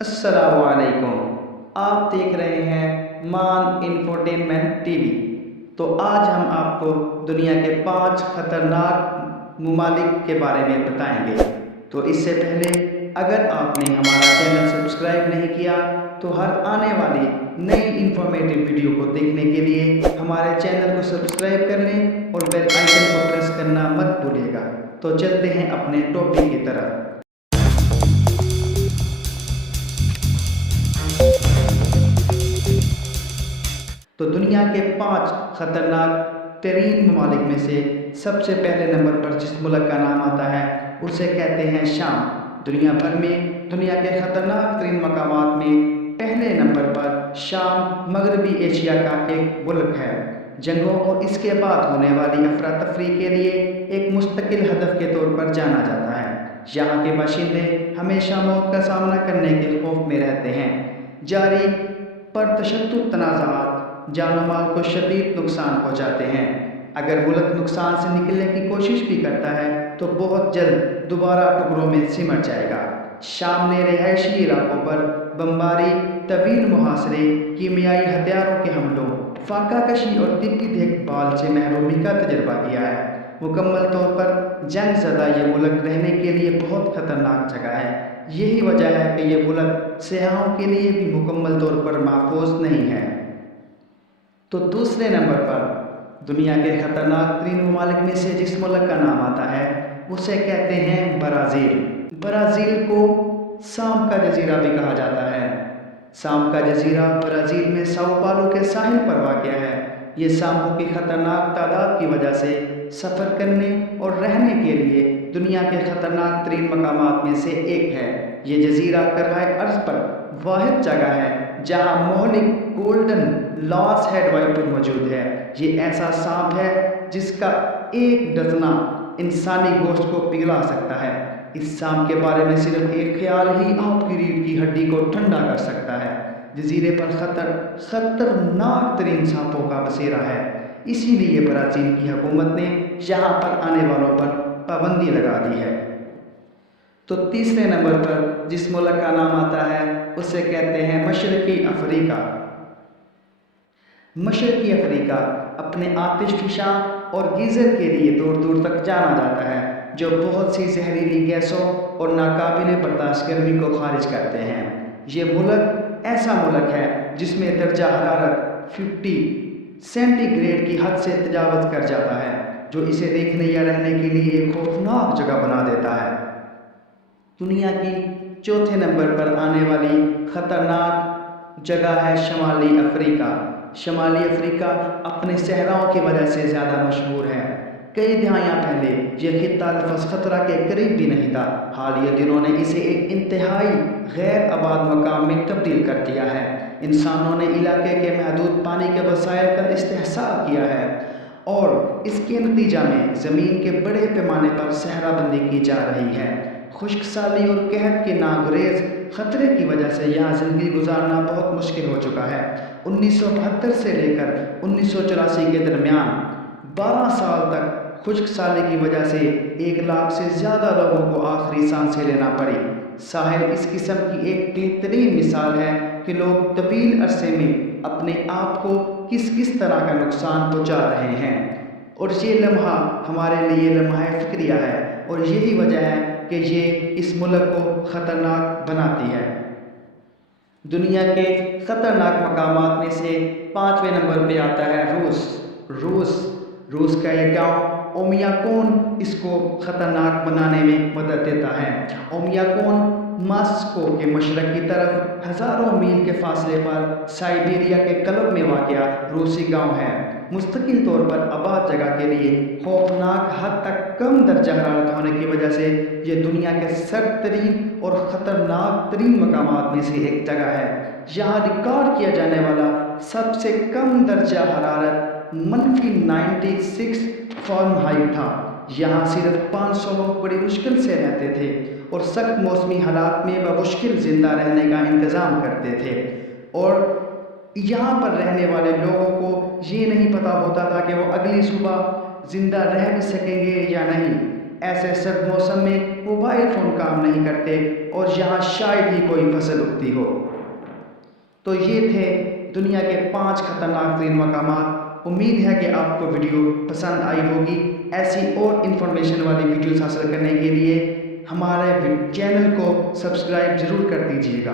अस्सलामु अलैकुम। आप देख रहे हैं मान इंफोटेनमेंट टीवी। तो आज हम आपको दुनिया के 5 खतरनाक ममालिक के बारे में बताएंगे। तो इससे पहले अगर आपने हमारा चैनल सब्सक्राइब नहीं किया तो हर आने वाली नई इंफॉर्मेटिव वीडियो को देखने के लिए हमारे चैनल को सब्सक्राइब कर लें और बेल आइकन को प्रेस करना मत भूलिएगा। तो चलते हैं अपने टॉपिक की तरफ। तो दुनिया के 5 खतरनाक तरीन ममालिक में से सबसे पहले नंबर पर जिस मुल्क का नाम आता है उसे कहते हैं शाम। दुनिया भर में दुनिया के खतरनाक तरीन मकामात में पहले नंबर पर शाम मगरबी एशिया का एक मुल्क है। जंगों और इसके बाद होने वाली अफरा तफरी के लिए एक मुस्तकिल हदफ के तौर पर जाना जाता है। यहाँ के बाशिंदे हमेशा मौत का सामना करने के खौफ में रहते हैं। जारी पर तशद्दुद तनाज़ात जान माल को शदीद नुकसान पहुँचाते हैं। अगर मुल्क नुकसान से निकलने की कोशिश भी करता है तो बहुत जल्द दोबारा टुकड़ों में सिमट जाएगा। शाम ने रिहायशी इलाकों पर बमबारी, तवील मुहासरे, कीमियाई हथियारों के हमलों, फाका कशी और तिब्बी देखभाल से महरूमी का तजर्बा किया है। मुकम्मल तौर पर जंग ज़दा ये मुल्क रहने के लिए बहुत ख़तरनाक जगह है। यही वजह है कि ये मुल्क सयाहों के लिए भी मुकम्मल तौर पर महफूज नहीं है। तो दूसरे नंबर पर दुनिया के खतरनाक तरीन ममालिक में से जिस मुल्क का नाम आता है उसे कहते हैं ब्राज़ील। ब्राज़ील को साम का जजीरा भी कहा जाता है। साम का जजीरा ब्राज़ील में साओ पालो के साहिल पर वाक़या है। ये सामों की खतरनाक तादाद की वजह से सफ़र करने और रहने के लिए दुनिया के खतरनाक तरीन मकामात में से एक है। ये जजीरा करहाए अर्ज़ पर वाहिद जगह है जहाँ मोहलिक गोल्डन लॉस हेड वाइपर मौजूद है। ये ऐसा सांप है जिसका एक डजना इंसानी गोश्त को पिघला सकता है। इस सांप के बारे में सिर्फ एक ख्याल ही आपकी रीढ़ की हड्डी को ठंडा कर सकता है। जजीरे पर खतरनाक तरीन सांपों का बसेरा है। इसीलिए ब्राज़ील की हुकूमत ने यहाँ पर आने वालों पर पाबंदी लगा दी है। तो तीसरे नंबर पर जिस मुल्क का नाम आता है उसे कहते हैं मशरकी अफ्रीका। मशरकी अफ्रीका अपने आतिशफिशा और गीज़र के लिए दूर दूर तक जाना जाता है, जो बहुत सी जहरीली गैसों और नाकाबिले बर्दाश्त गर्मी को खारिज करते हैं। ये मुल्क ऐसा मुल्क है जिसमें दर्जा हरारत 50 सेंटीग्रेड की हद से तजावज़ कर जाता है, जो इसे देखने या रहने के लिए एक खौफनाक जगह बना देता है। दुनिया की चौथे नंबर पर आने वाली ख़तरनाक जगह है शमाली अफ्रीका। शमाली अफ्रीका अपने सहराओं की वजह से ज़्यादा मशहूर है। कई दहाइयाँ पहले यह खित्ता लफ्ज़ ख़तरा के करीब भी नहीं था। हालिया दिनों ने इसे एक इंतहाई गैर आबाद मकाम में तब्दील कर दिया है। इंसानों ने इलाके के महदूद पानी के वसाइल का इस्तेहसाल किया है और इसके नतीजा में ज़मीन के बड़े पैमाने पर सहराबंदी की जा रही है। खुश्क साली और कहत के नागुरेज ख़तरे की वजह से यहाँ ज़िंदगी गुजारना बहुत मुश्किल हो चुका है। 1972 से लेकर 1984 के दरमियान 12 साल तक खुश्क साली की वजह से 1 लाख से ज़्यादा लोगों को आखिरी सांसें लेना पड़ी। साहिल इस किस्म की एक बेहतरीन मिसाल है कि लोग तवील अरसे में अपने आप को किस किस तरह का नुकसान पहुँचा रहे हैं, और ये लम्हा हमारे लिए लम्हा फ़िक्रिया है और यही वजह है कि ये इस मुल्क को ख़तरनाक बनाती है। दुनिया के ख़तरनाक मकामात में से 5वें नंबर पे आता है रूस का एक गांव ओमियाकोन इसको ख़तरनाक बनाने में मदद देता है। ओमियाकोन मास्को के मशरक़ की तरफ हज़ारों मील के फासले पर साइबेरिया के क्लब में वाक़या रूसी गांव है। मुस्तकिल तौर पर आबाद जगह के लिए खौफनाक हद तक कम दर्जा हरारत होने की वजह से ये दुनिया के सर्द तरीन और ख़तरनाक तरीन मकामात में से एक जगह है। यहाँ रिकॉर्ड किया जाने वाला सबसे कम दर्जा हरारत -96 फ़ारेनहाइट था। यहाँ सिर्फ 500 लोग बड़ी मुश्किल से रहते थे और सख्त मौसमी हालात में बमुश्किल ज़िंदा रहने का इंतज़ाम करते थे, और यहाँ पर रहने वाले लोगों को ये नहीं पता होता था कि वो अगली सुबह ज़िंदा रह भी सकेंगे या नहीं। ایسے سرد موسم میں موبائل فون کام نہیں کرتے اور یہاں شاید ہی کوئی فصل اگتی ہو۔ تو یہ تھے دنیا کے 5 خطرناک ترین مقامات۔ امید ہے کہ آپ کو ویڈیو پسند آئی ہوگی۔ ایسی اور انفارمیشن والی ویڈیوز حاصل کرنے کے لیے ہمارے چینل کو سبسکرائب ضرور کر دیجیے گا۔